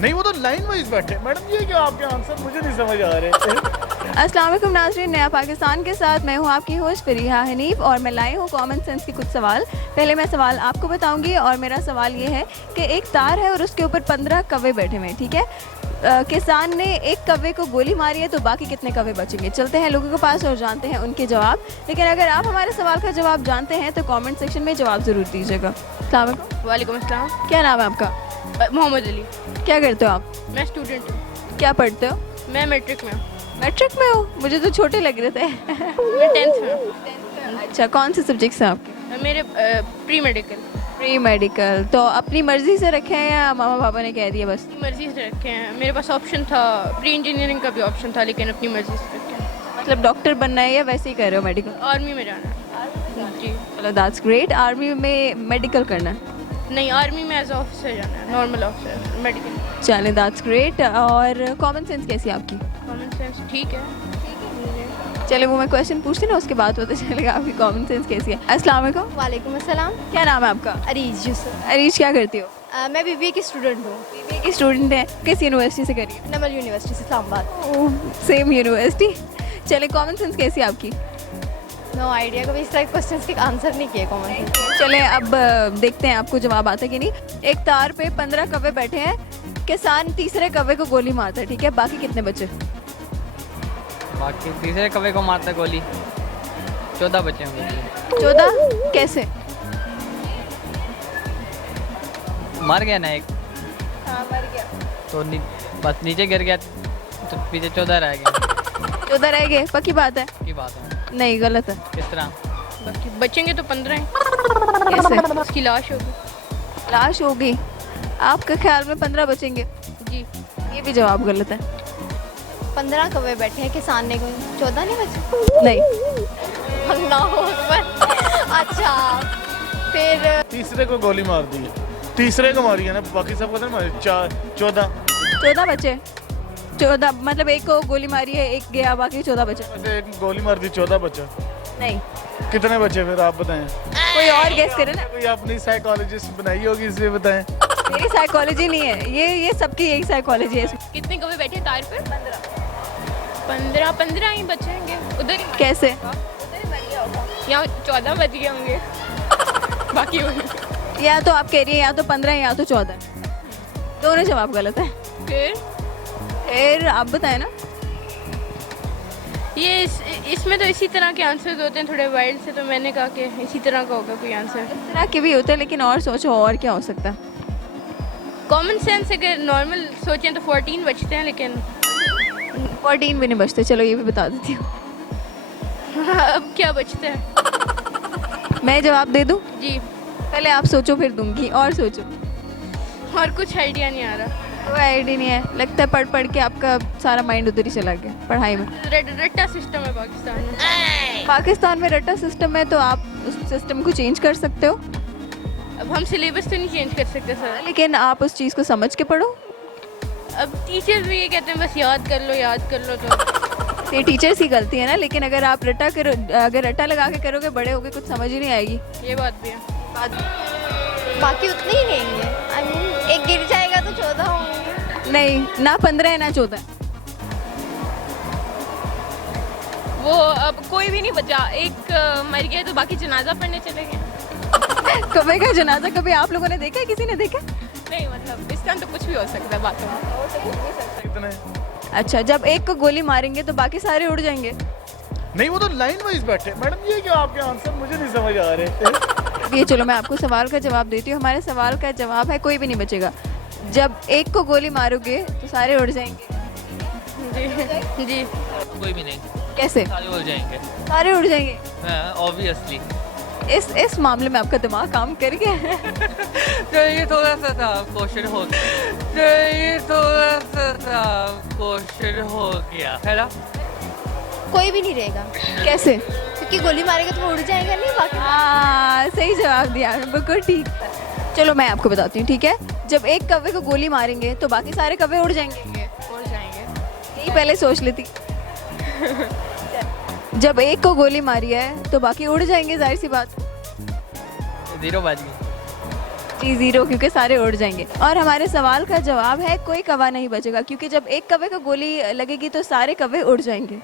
नहीं वो तो लाइन वाइज बैठे। मैडम ये क्या आपके आंसर मुझे नहीं समझ आ रहे। अस्सलाम वालेकुम नाज़रीन, नया पाकिस्तान के साथ मैं हूँ आपकी होस्ट फरीहा हनीफ और मैं लाई हूँ कॉमन सेंस के कुछ सवाल। पहले मैं सवाल आपको बताऊंगी और मेरा सवाल ये है कि एक तार है और उसके ऊपर 15 कौवे बैठे हुए हैं, ठीक है। किसान ने एक कौवे को गोली मारी है तो बाकी कितने कौवे बचेंगे? चलते हैं लोगों के पास और जानते हैं उनके जवाब। लेकिन अगर आप हमारे सवाल का जवाब जानते हैं तो कॉमेंट सेक्शन में जवाब ज़रूर दीजिएगा। अस्सलाम वालेकुम। वालेकुम अस्सलाम। क्या नाम है आपका? मोहम्मद अली। क्या करते हो आप? मैं स्टूडेंट हूँ। क्या पढ़ते हो? मैं मैट्रिक में हूँ। मैट्रिक में हो? मुझे तो छोटे लग रहे थे। मैं 10th में हूँ। अच्छा, कौन से सब्जेक्ट्स हैं आपके? मेरे प्री मेडिकल। Pre medical. तो अपनी मर्जी से रखे हैं या मामा पापा ने कह दिया बस? अपनी मर्जी से रखे हैं। मेरे पास ऑप्शन था, प्री इंजीनियरिंग का भी ऑप्शन था, लेकिन अपनी मर्जी से रखे हैं। मतलब डॉक्टर बनना है या वैसे ही कर रहे हो मेडिकल? आर्मी में जाना है। जी। चलो दैट्स ग्रेट। आर्मी में मेडिकल करना है? नहीं, आर्मी में एज ऑफिसर जाना है, नॉर्मल ऑफिसर मेडिकल। चलें, दैट्स ग्रेट। और कॉमन सेंस कैसी है आपकी? कॉमन सेंस ठीक है। चले वो मैं क्वेश्चन पूछती ना, उसके बाद पता चलेगा आपकी कॉमन सेंस कैसी है। अस्सलाम वालेकुम। वालेकुम अस्सलाम। क्या नाम है आपका? अरीज यूसुफ। अरीश, क्या करती हो? मैं बीबीए की स्टूडेंट हूँ। बीबीए की स्टूडेंट है। किस यूनिवर्सिटी से करी है? नमल यूनिवर्सिटी से इस्लामाबाद। Same university. चले कॉमन सेंस कैसी है आपकी? नो आइडिया, कभी इस तरह के क्वेश्चंस के आंसर नहीं किए कॉमन। चले अब देखते हैं आपको जवाब आता है कि नहीं। एक तार पे 15 कौवे बैठे हैं, किसान तीसरे कौवे को गोली मारता है, ठीक है। बाकी कितने बचे? बाकी तीसरे कौवे को मारता गोली, 14 बचे होंगे। 14 कैसे? मर गया ना एक, हाँ, मर गया। तो बस नीचे गिर गया तो पीछे 14 रह गए। 14 रह गए, पक्की बात है? की बात है। नहीं, गलत है। किस तरह? बाकी बचेंगे तो 15 हैं। कैसे? उसकी लाश होगी। लाश होगी। आपके ख्याल में 15 बचेंगे? जी। ये भी जवाब गलत है। 15 कौवे बैठे हैं, किसान ने 14 नहीं बचे। नहीं। अल्लाह अकबर। अच्छा, फिर तीसरे को गोली मार दी है, तीसरे को मारी है ना, बाकी सबको तो मारी। 14 14 बचे। 14 मतलब एक को गोली मारी है, एक गया, बाकी 14 बचे। वैसे एक गोली मार दी, 14 बचा। नहीं। कितने बचे फिर आप बताएं? कोई और गेस करे ना। कोई अपनी साइकोलॉजिस्ट बनाई होगी, इसलिए बताएं। मेरी साइकोलॉजी नहीं है ये सबकी यही साइकोलॉजी है। कितने कौवे बैठे तार पर? 15 ही बचेंगे उधर। कैसे? यहाँ 14 बच गए होंगे। बाकी होंगे। या तो आप कह रही हैं या तो 15 या तो 14, दोनों जवाब गलत है। फिर आप बताएं ना। ये इसमें तो इसी तरह के आंसर्स होते हैं, थोड़े वाइल्ड से, तो मैंने कहा कि इसी तरह का होगा कोई आंसर। इस तरह के भी होते हैं, लेकिन और सोचो और क्या हो सकता है। कॉमन सेंस अगर नॉर्मल सोचें तो 14 बचते हैं, लेकिन 14 भी नहीं बचते। चलो ये भी बता देती हूँ। अब क्या बचता है? मैं जवाब दे दूँ? जी। पहले आप सोचो फिर दूंगी, और सोचो। और कुछ आइडिया नहीं आ रहा। कोई आइडिया नहीं है। लगता है पढ़ पढ़ के आपका सारा माइंड उधर ही चला गया पढ़ाई में। रट्टा सिस्टम है पाकिस्तान में। पाकिस्तान में रट्टा सिस्टम है तो आप उस सिस्टम को चेंज कर सकते हो। अब हम सिलेबस तो नहीं चेंज कर सकते सर। लेकिन आप उस चीज़ को समझ के पढ़ो। अब टीचर्स भी ये कहते हैं बस याद कर लो तो। ये टीचर्स की गलती है ना। लेकिन अगर आप अगर रट्टा लगा के करोगे, बड़े होगे कुछ समझ ही नहीं आएगी। ये बात भी है। बाकी उतने ही रहेंगे। I mean, एक गिर जाएगा तो 14 होंगे। नहीं, ना 15 है ना 14। वो अब कोई भी नहीं बचा। एक मर गया तो बाकी जनाजा पढ़ने चले गए। कौवे का जनाजा कभी आप लोगों ने देखा है? किसी ने देखा? नहीं, मतलब इस टाइम तो कुछ भी हो सकता है बातों में। कितने? अच्छा, जब एक को गोली मारेंगे तो बाकी सारे उड़ जाएंगे। नहीं वो तो लाइन वाइज बैठे। मैडम ये क्या आपके आंसर मुझे नहीं समझ आ रहे। ये चलो मैं आपको सवाल का जवाब देती हूँ। हमारे सवाल का जवाब है कोई भी नहीं बचेगा। जब एक को गोली मारोगे तो सारे उड़ जाएंगे। जी। कोई भी नहीं, कैसे? सारे उड़ जाएंगे। सारे उड़ जाएंगे? ऑब्वियसली। इस मामले में आपका दिमाग काम कर गया है। तो ये थोड़ा सा था क्वेश्चन हो गया है ना। कोई भी नहीं रहेगा कैसे? क्योंकि गोली मारेगा तो वो उड़ जाएगा नहीं। बाकी हाँ, सही जवाब दिया आपने, बिल्कुल ठीक। चलो मैं आपको बताती हूँ, ठीक है। जब एक कौवे को गोली मारेंगे तो बाकी सारे कौवे उड़ जाएंगे। यही पहले सोच लेती। जब एक को गोली मारी है तो बाकी उड़ जाएंगे, जाहिर सी बात। 0 बज गई। जी 0 क्योंकि सारे उड़ जाएंगे। और हमारे सवाल का जवाब है कोई कौवा नहीं बचेगा, क्योंकि जब एक कौवे को गोली लगेगी तो सारे कौवे उड़ जाएंगे।